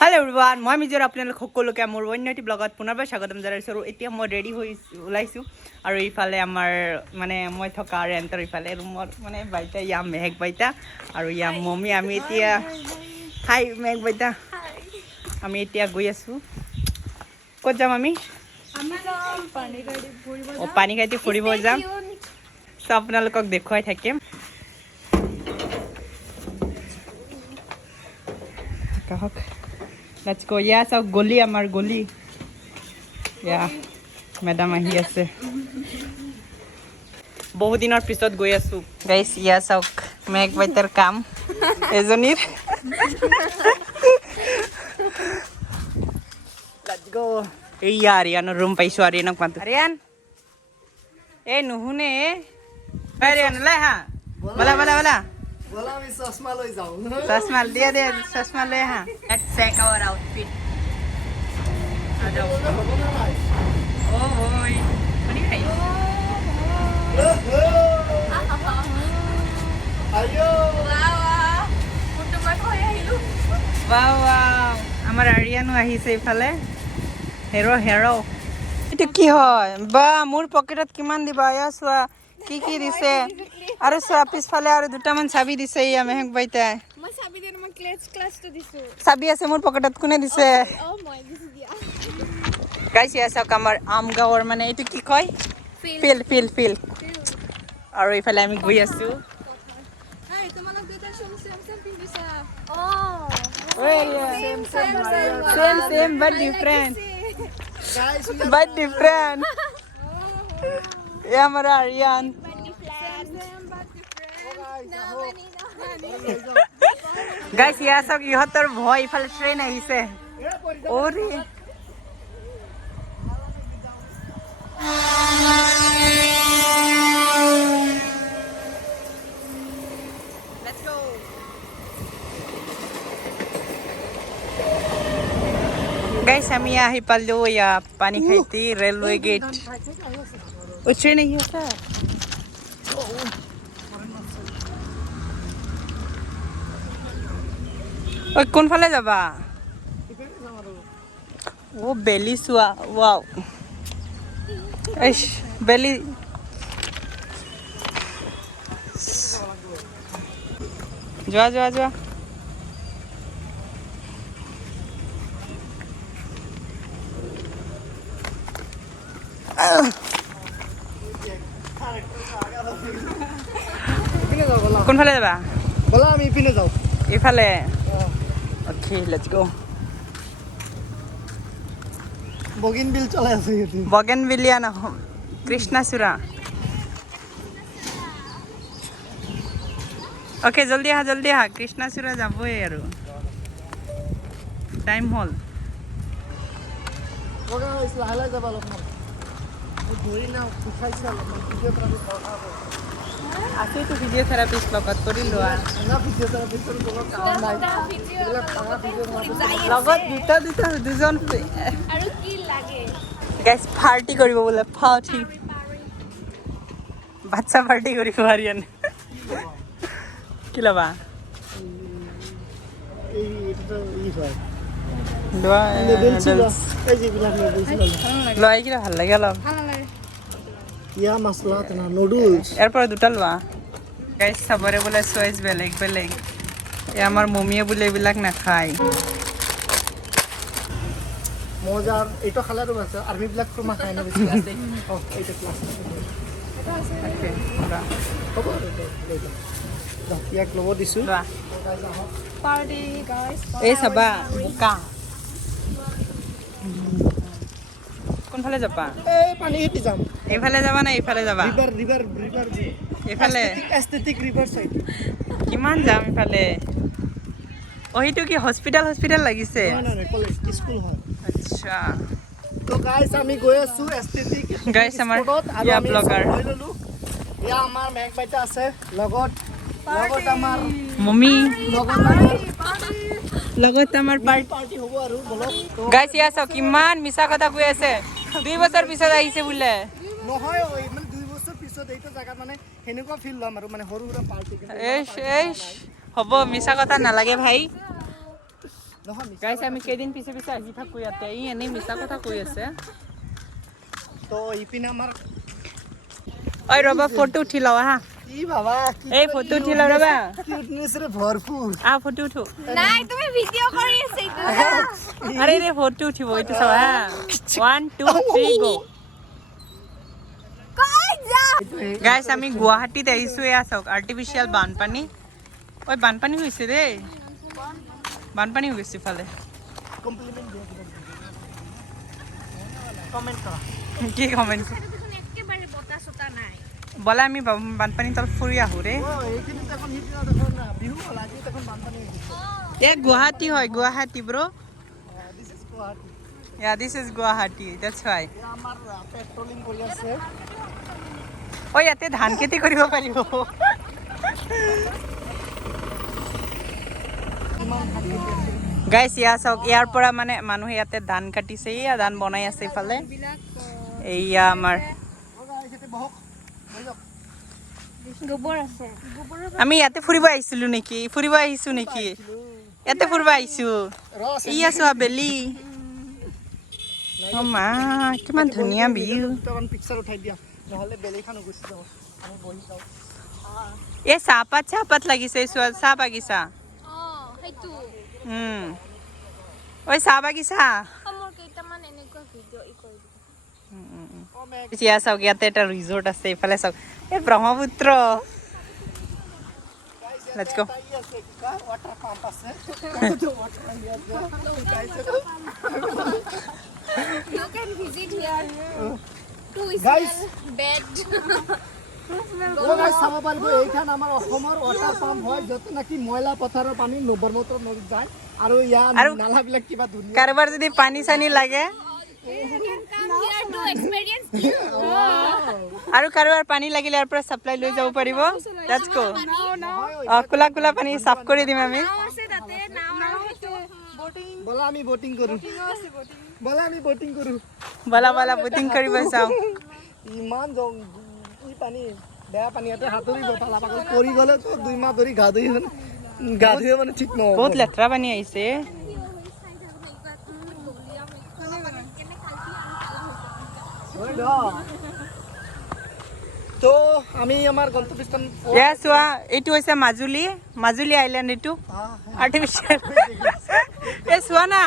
Hello everyone, মই মিজৰ আপোনালোক সকলোকে মোৰ অন্যটি ব্লগত পুনৰবাৰ স্বাগতম জনাইছো। এতিয়া মই ৰেডি হৈ ওলাইছো আৰু ইফালে আমাৰ মানে মই থকা ৰেন্টৰ ইফালে ৰুমত মানে বাইতা ইয়া মেঘ বাইতা আৰু ইয়া মমি আমি এতিয়া হাই মেঘ বাইতা আমি এতিয়া গৈ আছো ক'ত যাম আমি পানী খাইতে ফুৰিব যাম সো আপোনালোকক দেখুৱাই থাকিম কাহক Let's go. Yeah, so goli amar goli. Yeah. Madam ahi ase. Bahut dinor pisot goi asu. Guys, yeah, so meg baiter kam. Ejonir. Let's go. Ei yaar, Arian room paisu Arian kwant. Arian. Eh nuhune. Arian lai ha. Bala. बोला मैं चश्मा ले जाऊं चश्मा दे चश्मा ले हां let's check our outfit आ जाओ ओ होय मनी खाई आयो वाव আমাৰ আৰিয়ানো আহিছে ইফালে হেৰো এটো কি হয় বা মোৰ পকেটত কিমান দিবা আয়া সোৱা কি দিছে আৰে সোৱা পিছফালে আৰু দুটামান চাবি দিছে ইয়া মেহক বাইতা মই চাবি দেন মই ক্লাছ তো দিছো চাবি আছে মোৰ পকেটত কোনে দিছে ও মই দিছি দিয়া গাইস ইয়াসা কামাৰ আমগাৱৰ মানে এটো কি কয় ফিল আৰু ইফালে আমি গৈ আছো এই তোমালোক দুটা same পিন্ধিছা Same but different. But different. Yeah, Mara Arian. Guys, yeah, so ইহতৰ ভয় ইফালে ট্ৰেইন আহিছে ওৰে Let's go. Guys, আমি আহি পালো ইয়া পানী খাইতি ৰেলৱে গেট ও ট্ৰেইন আহি আছে ও কোনফালে যাবা ও বেলি চোৱা ওয়াও এশ বেলি যোৱা কোনফালে যাবা बोला मैं इपिने जाऊं ইফালে ওকে লেটস গো बोगिनविल चला আছে এটি বগেনভিলিয়া না কৃষ্ণচূড়া ওকে জলদি আহা কৃষ্ণচূড়া যাবই আৰু টাইম হল बोगा इस लाला जाबा लोकमान ধৰি না উঠাইছে অলপমান ফিজিওথেৰাপি কৰাব আছে তো ফিজিওথেৰাপিষ্ট লগত কৰি লোৱা না ফিজিওথেৰাপিষ্টৰ লগত কাম নাই এইবিলাক পাঙা ফিজিওথেৰাপিষ্ট লগত দুজন আৰু কি লাগে গাইস পাৰ্টি কৰিব বোলে পাৰ্টি বাচ্চা পাৰ্টি কৰিব আৰিয়ান কি লবা এই এটা ই হয় লোৱা লেভেলছ এই যিবিলাক লেভেলছ লোৱাই কিবা ভাল লাগে অলপ ভাল লাগে ইয়া মছলা তেনা নুডলছ ইয়াৰ পৰা দুটা লোৱা গাইস সবৰে বোলে চইচ বেলেগ এই আমাৰ মমিয়ে বোলে এইবিলাক নাখায় মজাৰ এইটো খালাৰো আছে আৰ্মি ব্লাক ফ্ৰমা খাই না বেছি আছে এইটো ক্লাছ ওকে হ'ব ইয়াক ল'ব দিছোঁ লোৱা পাৰ্টি গাইস এই চাবা বোকা কোনফালে যাবা এই পানী হেতি যাম এইফালে যাবা না এইফালে যাবা ৰিভাৰ এইফালে এস্থেটিক ৰিভাৰ সাইড কিমান যাম এইফালে ওইটো কি হস্পিটাল লাগিছে না কলেজ স্কুল হয় আচ্ছা তো গাইস আমি গৈ আছো এস্থেটিক গাইস আমাৰ ইয়া ব্লগাৰ ইয়া আমাৰ মেক বাইটা আছে লগত আমাৰ মমি লগত আমাৰ পাৰ্টি হ'ব আৰু বলক গাইস ইয়া চাও কিমান মিছা কথা কৈ আছে 2 বছৰ পিছত আহিছে বোলে নহয় মানে 2 বছৰ পিছত এইটো জায়গা মানে হেনেকুৱা ফিল লম আৰু মানে সৰু সৰু পাৰ্টি হ'ব মিছা কথা নালাগে ভাই নহয় মিছা গাইছ আমি কেইদিন পিছে পিছে আহি থাকো ইয়াতে ই এনেই মিছা কথা কৈ আছে তো ইপিনে আমাৰ ঐ ৰবা ফটো উঠি লওঁ হা ই বাবা এই ফটো উঠি লওঁ ৰবা কিউটনেছ ৰে ভৰপুৰ ফটো উঠো নাই তুমি ভিডিও কৰি আছে এইটো আরে রে ফটো উঠিব এইটো চাও হা 1 2 3 গো কই যা গাইছ আমি গুৱাহাটীত আহিছো এয়া চাওক আৰ্টিফিচিয়েল বানপানী ঐ বানপানী হৈছে দেই বানপানী হৈ গৈছে ফালে কমপ্লিমেন্ট দিয়া কমেন্ট কৰা কি কমেন্ট দেখোন একেবাৰে বতা সতা নাই বলা আমি বানপানী তল ফুৰি আহো ৰে ও এইখিনি দেখোন হিপিনা দেখোন না বিহু হল আজি দেখোন বানপানী হৈছে এ গুৱাহাটী হয় Guwahati bro this is Guwahati Yeah, this is Guwahati. That's why. এ আমাৰ পেট্ৰলিং কৰি আছে ঐ ইয়াতে ধান খেতি কৰিব পাৰিব ইমান ধান খেতি আছে গাইছ ইয়া চাওক ইয়াৰ পৰা মানে মানুহে ইয়াতে ধান কাটিছে ইয়া ধান বনাই আছে ইফালে এইয়া আমাৰ এইতে বহক হৈ যাওক গোবৰ আছে গোবৰৰ আমি ইয়াতে ফুৰিব আহিছিলো নেকি ফুৰিব আহিছো নেকি ইয়াতে ফুৰিব আহিছো ৰস ইয়া চোৱা বেলি অ মা কিমান ধুনীয়া ভিউ দুটামান পিকচাৰ উঠাই দিয়া নহলে বেলেগখন গুচি যাব আমি বহি যাওঁ এই চাহপাত লাগিছে চোৱা চাহ বাগিচা সেইটো ঐ চাহ বাগিচা মোৰ কেইটামান এনেকুৱা ভিডিও কৰি দিব ইয়া চাওক ইয়াতে এটা ৰিজৰ্ট আছে ইফালে চাওক এই Brahmaputra Let's go. water pump আছে You can visit here to Guys. bed চাব পাৰিব এইখান আমাৰ অসমৰ ৱাটাৰ পাম্প হয় য'ত নেকি ময়লা পথাৰৰ পানী ব্ৰহ্মপুত্ৰ নদীত যায় আৰু ইয়াৰ আৰু নালাবিলাক কিবা ধুনীয়া কাৰোবাৰ যদি পানী চানী লাগে you can come here to experience আৰু কাৰোবাৰ পানী লাগিলে ইয়াৰ পৰা চাপ্লাই লৈ যাব পাৰিব লেটস গো কুলা কুলা পানী সাফ কৰি দিম আমি আছে তাতে নাও আছে boating বলা আমি বোটিং কৰো বলা আমি বোটিং কৰো বলা বলা বুটিং কৰিব যাওঁ ইমান ই পানী বেয়া পানী এটা হাতৰিব পালা পাগল পৰি গ'লে তো 2 মাহ ধৰি গা ধুই মানে ঠিক নহ'ব বহুত লেতেৰা পানী আহিছে তো আমি আমাৰ গন্তব্যস্থান এয়া চোৱা এইটো হৈছে মাজুলী আইলেণ্ড এইটো আৰ্টিফিচিয়েল এই চোৱা না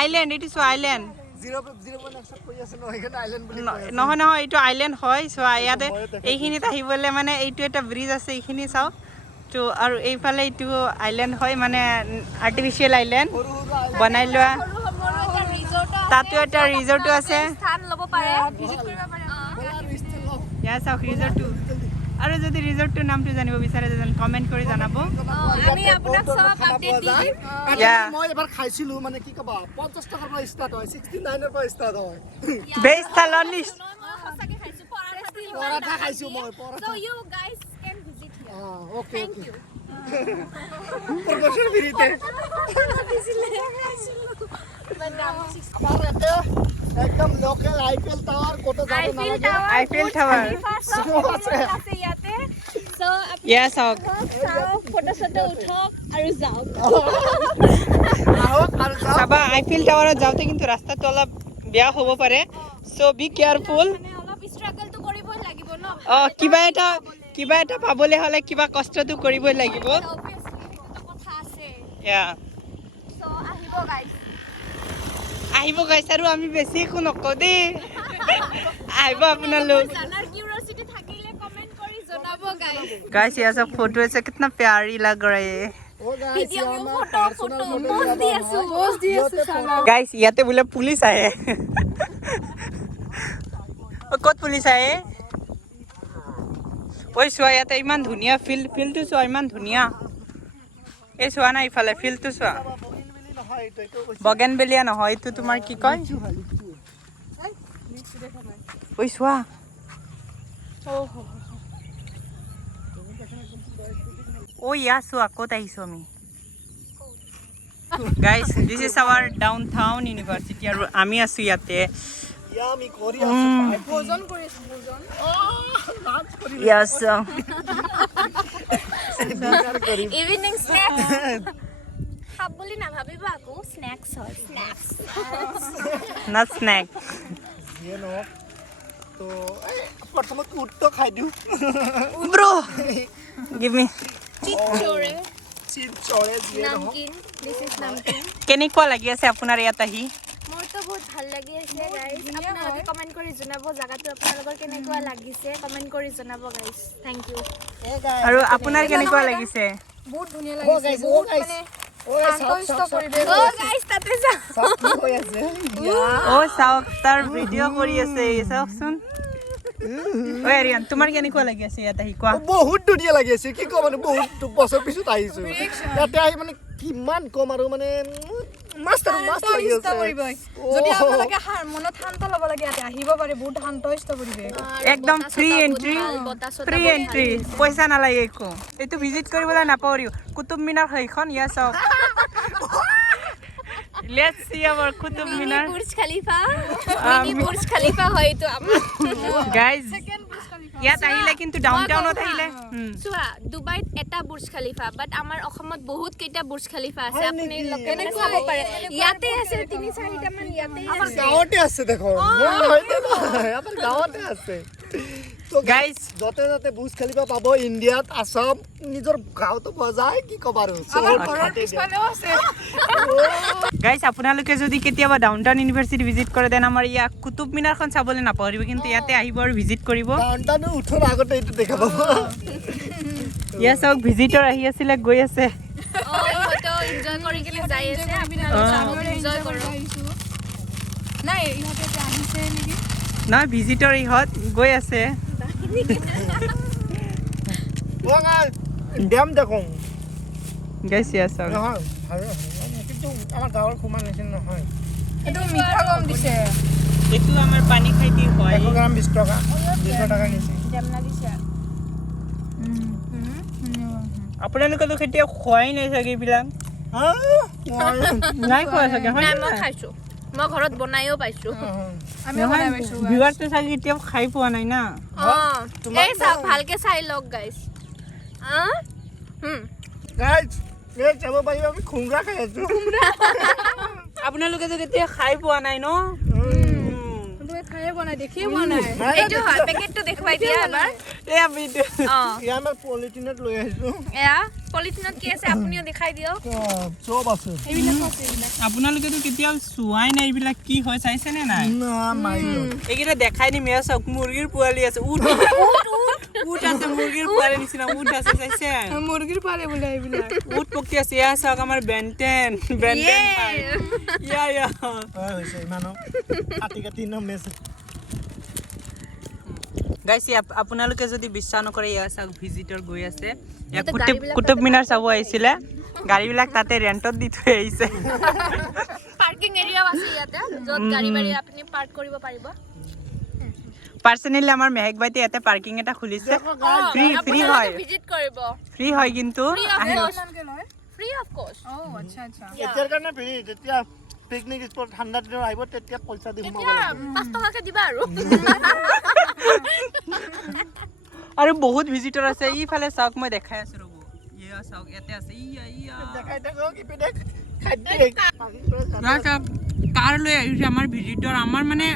আইলেণ্ড এইটো চোৱা আইলেণ্ড 0.1 accept কৰি আছে নহয় এখানে আইল্যান্ড বুলি নহয় নহয় এইটো আইলেণ্ড হয় চোৱা ইয়াতে এইখিনিত আহিবলৈ মানে এইটো এটা ব্ৰিজ আছে এইখিনি চাওক তো আৰু এইফালে এইটো আইলেণ্ড হয় মানে আৰ্টিফিচিয়েল আইলেণ্ড বনাই লোৱা তাতো এটা ৰিজৰ্টো আছে স্থান ল'ব পাৰে ভিজিট কৰিব পাৰে ইয়াৰ চাওক ৰিজৰ্টটো আৰু যদি ৰিজৰ্টটোৰ নামটো জানিব বিচাৰে তেনে কমেণ্ট কৰি জনাব আমি আপোনাক সব আপডেট দি দিম মই এবাৰ খাইছিলো মানে কি কবা 50 টকাৰ পৰা ষ্টাৰ্ট হয় 69 ৰ পৰা ষ্টাৰ্ট হয় বেষ্ট থালনিছ মই সঁচাকে খাইছো পৰাঠা খাইছো মই so you guys can visit here okay thank you promotion বিৰিতে আমাৰ এটা একদম লোকেল আইফেল টাৱাৰ কত যাব নালাগে আইফেল টাৱাৰ আছে ইয়াতে so ইয়া চাওক ফটো ফটো উঠক আৰু যাওক চাবা আইফেল টাৱাৰত যাওঁতে কিন্তু ৰাস্তাটো অলপ বেয়া হ'ব পাৰে চ' বি কেয়াৰফুল মানে অলপ ষ্ট্ৰাগল তো কৰিবই লাগিব ন কিবা এটা পাবলৈ হ'লে কিবা কষ্টটো কৰিবই লাগিব obviously তো কথা আছে ইয়া so আহিব গাইস আৰু আমি বেছি একো নকওঁ দেই আহিব আপোনালোক জানাৰ কিউৰিওসিটি থাকিলে কমেন্ট কৰি জনাব গাইস गाइस ये सब फोटो ऐसे कितना प्यारी लग रही है ओ गाइस ভিডিও ফটো পোজ দি আছো সালা गाइस ইয়াতে বোলে পুলিচ আহে ক'ত পুলিচ আহে ঐ চোৱা ইয়াতে ইমান ধুনীয়া ফিল্ডটো চোৱা ইমান ধুনীয়া এই চোৱা না ইফালে ফিল্ডটো চোৱা বগেনবেলিয়া নহয় এইটো তোমাৰ কি কয় ঐ চোৱা ও ইয়া চোৱা ক'ত আহিছো আমি guys this is our downtown university আৰু আমি আছো ইয়াতে ইয়া আমি কৰি আছো ভোজন কৰিছো ভোজন লাঞ্চ কৰি ইয়াস ডিনাৰ কৰি ইভিনিং স্নেক খাব বুলি নাভাবিবা আকৌ স্নেক্স হয় স্নেক্স not snack যিয়ে নহওক তো প্ৰথমত উটটো খাই দিওঁ bro give me চিপচৰে চিপ চৰে যিয়ে নহওক নামকিন দিস ইজ নামকিন কেনেকুৱা লাগি আছে আপোনাৰ ইয়াত আহি মোৰতো বহুত ভাল লাগি আছে গাইজ আপোনালোকে কমেণ্ট কৰি জনাব জাগাটো আপোনালোকৰ কেনেকুৱা লাগিছে কমেণ্ট কৰি জনাব গাইজ থেংক ইউ আৰু আপোনাৰ কেনেকুৱা লাগিছে বহুত ধুনীয়া ও গাইছ ও গাইছ ও শান্তশিষ্ট পৰিৱেশ অ গাইজ তাতে যা সব কি হৈ আছে অ চাওক তাৰ ভিডিঅ' কৰি আছে চাওকচোন ঐ আৰিয়ান তোমাৰ কেনেকুৱা লাগি আছে ইয়াত আহি কোৱা বহুত ধুনীয়া লাগি আছে কি কম মানে বহুত বছৰ পিছত আহিছো ইয়াতে আহি মানে কিমান কম আৰু মানে মাষ্টাৰ লাগি শান্তশিষ্ট আছে পৰিৱেশ যদি আপোনালোকে মনত শান্ত ল'ব লাগে ইয়াতে আহিব পাৰে বহুত শান্তশিষ্ট পৰিৱেশ একদম ফ্ৰী এণ্ট্ৰি পইচা নালাগে একো এইটো ভিজিট কৰিবলৈ নাপাহৰিও কুতুব মিনাৰ হয় এইখন ইয়াত চাওক let's see our Qutub Minar Burj Khalifa mini Burj Khalifa হয় এইটো আমাৰ গাইজ ইয়াত আহিলে কিন্তু ডাউন টাউনত আহিলে চোৱা ডুবাইত এটা বুৰ্জ খালিফা বাট আমাৰ অসমত বহুত কেইটা বুৰ্জ খালিফা আছে আপুনি কেনেকৈ চাব পাৰে ইয়াতে আছে 3-4টা মান ইয়াতে আছে গাঁৱতে আছে দেখোন হয়তো নহয় আমাৰ গাঁৱতে আছে তো গাইজ য'তে য'তে বুজ খালিফা পাব ইণ্ডিয়াত আছাম নিজৰ গাঁৱতো পোৱা যায় কি ক'ব আৰু আমাৰ ঘৰৰ পিছফালেও আছে গাইজ আপোনালোকে যদি কেতিয়াবা ডাউন টাউন ইউনিভাৰ্চিটি ভিজিট কৰে দেন আমাৰ ইয়াত কুতুব মিনাৰখন চাবলৈ নাপাহৰিব কিন্তু ইয়াতে আহিব আৰু ভিজিট কৰিব ডাউনটাউনৰ উঠোৰ আগতে এইটো দেখা পাব ইয়াত চাওক ভিজিটৰ আহি আছিলে গৈ আছে ইহঁতো এনজয় কৰি কিনে যাই আছে আপোনালোকে এনজয় কৰক নাই ইহঁতে এতিয়া আহিছে নেকি নহয় ভিজিটৰ ইহঁত গৈ আছে ডেম দেখোন গাইজ ইয়াত চাওক নহয় কিন্তু আমাৰ গাঁৱৰ সমান নিচিনা নহয় এইটো মিঠা কম দিছে এইটো আমাৰ পানী খাইটি হয় 100 গ্ৰাম 20 টকা 200 টকা নিছে জামনা দিছে আপোনালোকেতো কেতিয়াও খোৱাই নাই চাগে এইবিলাক নাই খোৱা চাগে হয় নাই মই খাইছো মই ঘৰত বনাইও পাইছো আমি বনাই পাইছোঁ ভিউৱাৰ্ছে চাগে কেতিয়াও খাই পোৱা নাই না এই চাওক ভালকে চাই লওক গাইজ গাইজ এই চাব পাৰিব আমি খুমৰা খাই আছো আপোনালোকেতো কেতিয়া খাই পোৱা নাই ন খায়ে পোৱা নাই দেখিয়ে পোৱা নাই এইটো হয় পেকেটটো দেখুৱাই দিয়া এবাৰ এয়া ভিডিঅ' ইয়াৰ মই পলিথিনত লৈ আহিছো এয়া পলিথিনত কি আছে আপুনিও দেখাই দিয়ক চব আছে আপোনালোকেতো কেতিয়াও চোৱাই নাই এইবিলাক কি হয় চাইছেনে নাই না মাৰিলো এইকেইটা দেখাই দিম এয়া চাওক মুৰ্গীৰ পোৱালি আছে উট আছে মুৰ্গীৰ পোৱালি নিচিনা উট আছে চাইছে মুৰ্গীৰ পালে বোলে এইবিলাক উট পকি আছে এয়া চাওক আমাৰ বেনটেন ইয়া হৈছে ইমানো কাটি কাটি ন মেছ গাইছ আপোনালোকে যদি বিশ্বাস নকৰে এয়া চাওক ভিজিটৰ গৈ আছে কুতুব মিনাৰ চাব আহিছিলে গাড়ীবিলাক তাতে ৰেণ্টত দি থৈ আহিছে পাৰ্কিং এৰিয়াও আছে ইয়াতে য'ত গাড়ী বাড়ী আপুনি পাৰ্ক কৰিব পাৰিব পাৰ্চনেলি আমাৰ মেহেক বাইতে ইয়াতে পাৰ্কিং এটা খুলিছে ফ্ৰী হয় ভিজিট কৰিব ফ্ৰী হয় কিন্তু ফ্ৰী অফ কোৰ্স ও আচ্ছা আচ্ছা এতিয়াৰ কাৰণে ফ্ৰী যেতিয়া পিকনিক স্পট ঠাণ্ডা দিনত আহিব তেতিয়া পইচা দি সোমাব লাগিব 5 টকাকে দিবা আৰু বহুত ভিজিটৰ আছে ইফালে চাওক মই দেখাই আছো ৰ'ব ইয়া চাওক ইয়াতে আছে ইয়া দেখাই থাকক ইপিনে খাদ্য কাৰ লৈ আহিছে আমাৰ ভিজিটৰ আমাৰ মানে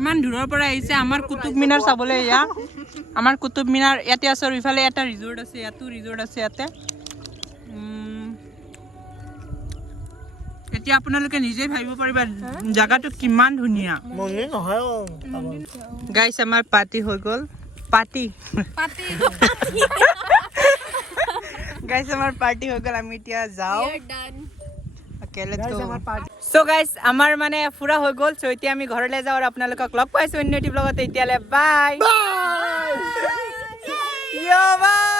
ইমান দূৰৰ পৰা আহিছে আমাৰ কুতুব মিনাৰ চাবলৈ এয়া আমাৰ কুতুব মিনাৰ ইয়াতে আছে আৰু ইফালে এটা ৰিজৰ্ট আছে ইয়াতো ৰিজৰ্ট আছে ইয়াতে এতিয়া আপোনালোকে নিজে ভাবিব পাৰিবা জাগাটো কিমান ধুনীয়া মন্দিৰ নহয় গাইছ আমাৰ পাৰ্টি হৈ গ'ল পাৰ্টি গাইছ আমাৰ পাৰ্টি হৈ গ'ল আমি এতিয়া যাওঁ সো গাইজ আমাৰ মানে ফুৰা হৈ গ'ল সো এতিয়া আমি ঘৰলৈ যাওঁ আৰু আপোনালোকক লগ পাইছোঁ অন্য এটি ব্লগত এতিয়ালৈ বাই বাই